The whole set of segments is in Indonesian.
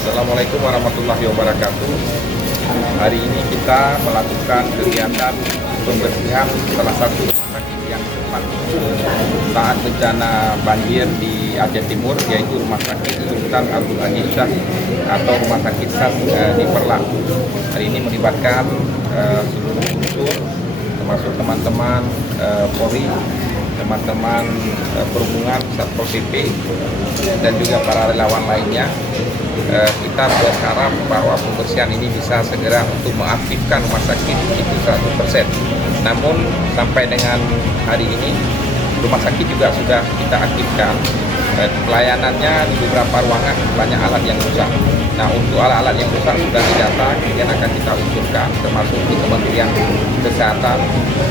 Assalamualaikum warahmatullahi wabarakatuh. Hari ini kita melakukan kegiatan pembersihan salah satu rumah sakit yang sempat saat bencana banjir di Aceh Timur, yaitu Rumah Sakit Sultan Abdul Aziz Shah atau Rumah Sakit SAS di Perlak. Hari ini melibatkan seluruh unsur, termasuk teman-teman Polri, teman-teman perhubungan, Satpol PP, dan juga para relawan lainnya. Kita berharap bahwa pembersihan ini bisa segera untuk mengaktifkan rumah sakit itu 100%. Namun sampai dengan hari ini rumah sakit juga sudah kita aktifkan. Pelayanannya di beberapa ruangan banyak alat yang rusak. Nah, untuk alat-alat yang rusak sudah didata, kemudian akan kita usulkan termasuk di Kementerian Kesehatan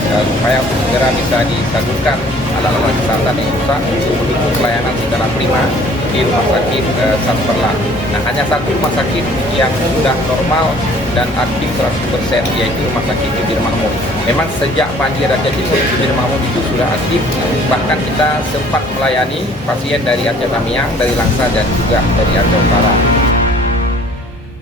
supaya segera bisa disalurkan alat-alat kesehatan yang rusak untuk mendukung pelayanan secara prima di rumah sakit SAS Perlak. Nah, hanya satu rumah sakit yang sudah normal dan aktif 100%, yaitu Rumah Sakit Jubir Makmur. Memang sejak banjir Aceh Timur, Jubir Makmur itu sudah aktif, bahkan kita sempat melayani pasien dari Aceh Tamiang, dari Langsa, dan juga dari Aceh Utara.